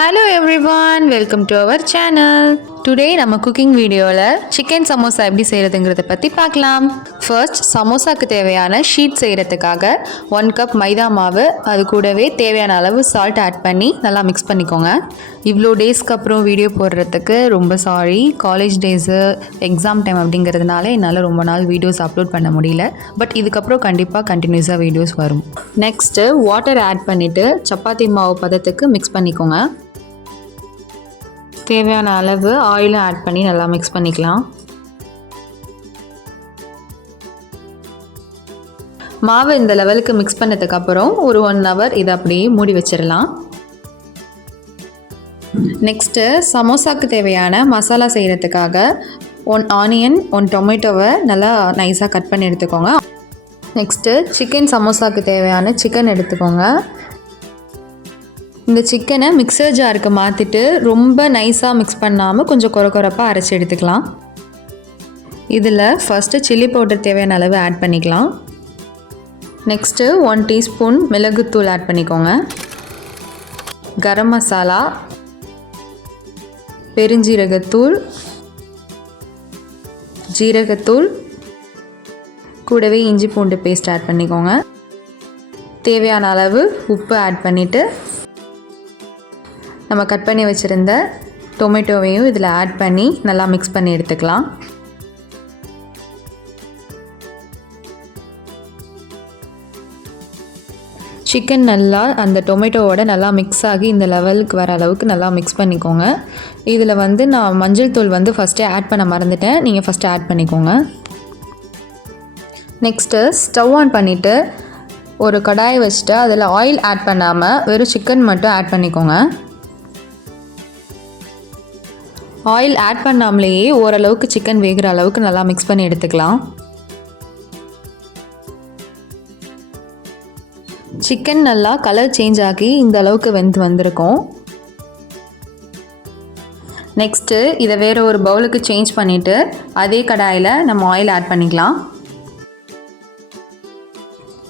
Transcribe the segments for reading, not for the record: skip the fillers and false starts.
Hello everyone, welcome to our channel. Today நம்ம cooking வீடியோவில் chicken samosa எப்படி செய்கிறதுங்கிறத பற்றி பார்க்கலாம். ஃபர்ஸ்ட் சமோசாக்கு தேவையான ஷீட் செய்கிறதுக்காக 1 கப் மைதா மாவு, அது கூடவே தேவையான அளவு சால்ட் ஆட் பண்ணி நல்லா மிக்ஸ் பண்ணிக்கோங்க. இவ்வளோ டேஸ்க்கு அப்புறம் வீடியோ போடுறதுக்கு ரொம்ப sorry. College days exam time அப்படிங்கிறதுனால என்னால் ரொம்ப நாள் வீடியோஸ் அப்லோட் பண்ண முடியல. பட் இதுக்கப்புறம் கண்டிப்பாக கண்டினியூஸாக வீடியோஸ் வரும். நெக்ஸ்ட்டு வாட்டர் ஆட் பண்ணிவிட்டு சப்பாத்தி மாவு பதத்துக்கு மிக்ஸ் பண்ணிக்கோங்க. தேவையான அளவு ஆயிலும் ஆட் பண்ணி நல்லா மிக்ஸ் பண்ணிக்கலாம். மாவு இந்த லெவலுக்கு மிக்ஸ் பண்ணதுக்கப்புறம் ஒரு 1 hour இதை அப்படியே மூடி வச்சிடலாம். நெக்ஸ்ட்டு சமோசாக்கு தேவையான மசாலா செய்கிறதுக்காக 1 ஆனியன் 1 டொமேட்டோவை நல்லா நைஸாக கட் பண்ணி எடுத்துக்கோங்க. நெக்ஸ்ட்டு சிக்கன் சமோசாக்கு தேவையான சிக்கன் எடுத்துக்கோங்க. இந்த சிக்கனை மிக்சர் ஜாருக்கு மாற்றிட்டு ரொம்ப நைஸாக மிக்ஸ் பண்ணாமல் கொஞ்சம் கொரப்பாக அரைச்சி எடுத்துக்கலாம். இதில் ஃபஸ்ட்டு சில்லி பவுடர் தேவையான அளவு ஆட் பண்ணிக்கலாம். நெக்ஸ்ட்டு 1 டீஸ்பூன் மிளகுத்தூள் ஆட் பண்ணிக்கோங்க. கரம் மசாலா, பெருஞ்சீரகத்தூள், ஜீரகத்தூள், கூடவே இஞ்சி பூண்டு பேஸ்ட் ஆட் பண்ணிக்கோங்க. தேவையான அளவு உப்பு ஆட் பண்ணிவிட்டு நம்ம கட் பண்ணி வச்சுருந்த டொமேட்டோவையும் இதில் ஆட் பண்ணி நல்லா மிக்ஸ் பண்ணி எடுத்துக்கலாம். சிக்கன் நல்லா அந்த டொமேட்டோவோட நல்லா மிக்ஸ் ஆகி இந்த லெவலுக்கு வர அளவுக்கு நல்லா மிக்ஸ் பண்ணிக்கோங்க. இதில் நான் மஞ்சள் தூள் ஃபஸ்ட்டே ஆட் பண்ண மறந்துட்டேன், நீங்கள் ஃபஸ்ட்டு ஆட் பண்ணிக்கோங்க. நெக்ஸ்ட்டு ஸ்டவ் ஆன் பண்ணிவிட்டு ஒரு கடாயை வச்சுட்டு அதில் ஆயில் ஆட் பண்ணாமல் வெறும் சிக்கன் மட்டும் ஆட் பண்ணிக்கோங்க. ஆயில் ஆட் பண்ணாமலேயே ஓரளவுக்கு சிக்கன் வேகிற அளவுக்கு நல்லா மிக்ஸ் பண்ணி எடுத்துக்கலாம். சிக்கன் நல்லா கலர் சேஞ்ச் ஆகி இந்த அளவுக்கு வெந்து வந்திருக்கும். நெக்ஸ்ட்டு இதை வேறு ஒரு பவுலுக்கு சேஞ்ச் பண்ணிவிட்டு அதே கடாயில் நம்ம ஆயில் ஆட் பண்ணிக்கலாம்.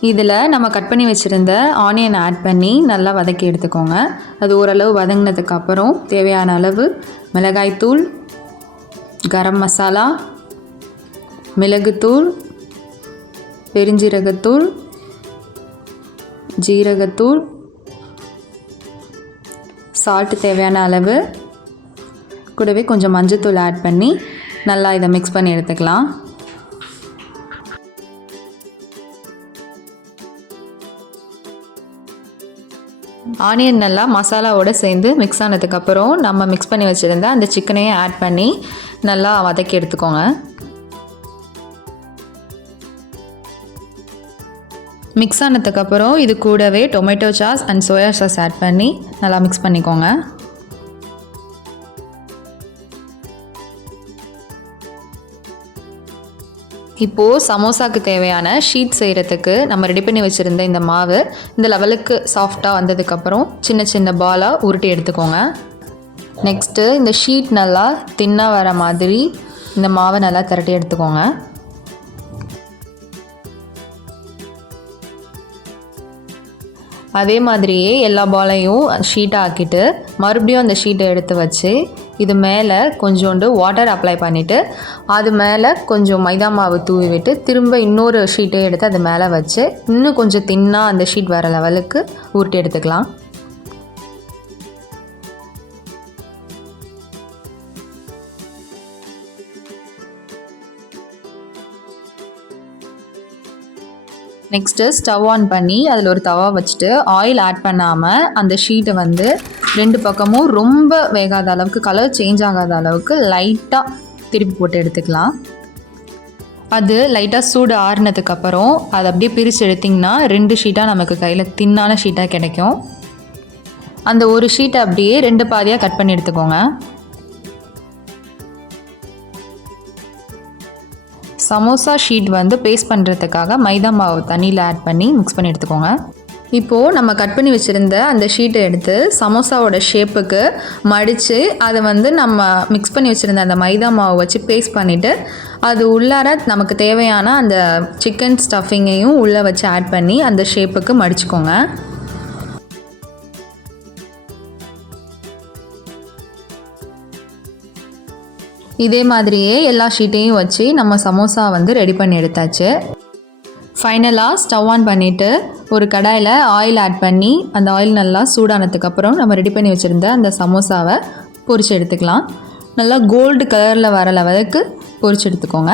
இதில் நம்ம கட் பண்ணி வச்சுருந்த ஆனியன் ஆட் பண்ணி நல்லா வதக்கி எடுத்துக்கோங்க. அது ஓரளவு வதங்கினதுக்கப்புறம் தேவையான அளவு மிளகாய்த்தூள், கரம் மசாலா, மிளகுத்தூள், பெருஞ்சீரகத்தூள், ஜீரகத்தூள், சால்ட் தேவையான அளவு, கூடவே கொஞ்சம் மஞ்சத்தூள் ஆட் பண்ணி நல்லா இதை மிக்ஸ் பண்ணி எடுத்துக்கலாம். ஆனியன் நல்லா மசாலாவோடு சேர்ந்து மிக்ஸ் ஆனதுக்கப்புறம் நம்ம மிக்ஸ் பண்ணி வச்சுருந்த அந்த சிக்கனையும் ஆட் பண்ணி நல்லா வதக்கி எடுத்துக்கோங்க. மிக்ஸ் ஆனதுக்கப்புறம் இது கூடவே tomato sauce and soya sauce add பண்ணி நல்லா மிக்ஸ் பண்ணிக்கோங்க. இப்போது சமோசாக்கு தேவையான ஷீட் செய்கிறதுக்கு நம்ம ரெடி பண்ணி வச்சுருந்த இந்த மாவு இந்த லெவலுக்கு சாஃப்டாக வந்ததுக்கப்புறம் சின்ன சின்ன பாலாக உருட்டி எடுத்துக்கோங்க. நெக்ஸ்ட்டு இந்த ஷீட் நல்லா தின்னாக வர மாதிரி இந்த மாவை நல்லா திரட்டி எடுத்துக்கோங்க. அதே மாதிரியே எல்லா பாலையும் ஷீட்டாக ஆக்கிட்டு மறுபடியும் அந்த ஷீட்டை எடுத்து வச்சு இது மேலே கொஞ்சோண்டு வாட்டர் அப்ளை பண்ணிவிட்டு அது மேலே கொஞ்சம் மைதா மாவு தூவி விட்டு திரும்ப இன்னொரு ஷீட்டை எடுத்து அது மேலே வச்சு இன்னும் கொஞ்சம் தின்னாக அந்த ஷீட் வர லெவலுக்கு உருட்டி எடுத்துக்கலாம். நெக்ஸ்ட்டு ஸ்டவ் ஆன் பண்ணி அதில் ஒரு தவா வச்சுட்டு ஆயில் ஆட் பண்ணாமல் அந்த ஷீட்டை 2 பக்கமும் ரொம்ப வேகாத அளவுக்கு கலர் சேஞ்ச் ஆகாத அளவுக்கு லைட்டாக திருப்பி போட்டு எடுத்துக்கலாம். அது லைட்டாக சூடு ஆறுனதுக்கப்புறம் அதை அப்படியே பிரித்து எடுத்திங்கன்னா 2 ஷீட்டாக நமக்கு கையில் தின்னான ஷீட்டாக கிடைக்கும். அந்த ஒரு ஷீட்டை அப்படியே 2 பாதியாக கட் பண்ணி எடுத்துக்கோங்க. சமோசா ஷீட் பேஸ்ட் பண்ணுறதுக்காக மைதா மாவு தண்ணியில் ஆட் பண்ணி மிக்ஸ் பண்ணி எடுத்துக்கோங்க. இப்போது நம்ம கட் பண்ணி வச்சுருந்த அந்த ஷீட்டை எடுத்து சமோசாவோட ஷேப்புக்கு மடித்து அதை நம்ம மிக்ஸ் பண்ணி வச்சுருந்த அந்த மைதா மாவை வச்சு பேஸ்ட் பண்ணிவிட்டு அது உள்ளார நமக்கு தேவையான அந்த சிக்கன் ஸ்டஃபிங்கையும் உள்ளே வச்சு ஆட் பண்ணி அந்த ஷேப்புக்கு மடிச்சுக்கோங்க. இதே மாதிரியே எல்லா ஷீட்டையும் வச்சு நம்ம சமோசா வந்து ரெடி பண்ணி எடுத்தாச்சு. ஃபைனலாக ஸ்டவ் ஆன் பண்ணிவிட்டு ஒரு கடாயில் ஆயில் ஆட் பண்ணி அந்த ஆயில் நல்லா சூடானதுக்கப்புறம் நம்ம ரெடி பண்ணி வச்சுருந்த அந்த சமோசாவை பொரிச்சு எடுத்துக்கலாம். நல்லா கோல்டு கலரில் வர லெவலுக்கு பொரிச்சு எடுத்துக்கோங்க.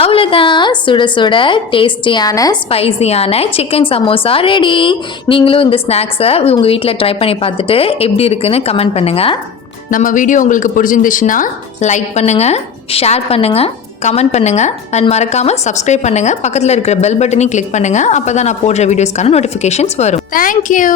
அவ்வளோதான், சுட சுட டேஸ்டியான ஸ்பைசியான சிக்கன் சமோசா ரெடி. நீங்களும் இந்த ஸ்நாக்ஸை உங்கள் வீட்டில் ட்ரை பண்ணி பார்த்துட்டு எப்படி இருக்குன்னு கமெண்ட் பண்ணுங்கள். நம்ம வீடியோ உங்களுக்கு பிடிச்சிருந்துச்சுன்னா லைக் பண்ணுங்கள், ஷேர் பண்ணுங்கள், கமெண்ட் பண்ணுங்கள் அண்ட் மறக்காமல் சப்ஸ்கிரைப் பண்ணுங்கள். பக்கத்தில் இருக்கிற பெல் பட்டனையும் கிளிக் பண்ணுங்கள். அப்போ தான் நான் போடுற வீடியோஸ்க்கான நோட்டிஃபிகேஷன்ஸ் வரும். தேங்க்யூ.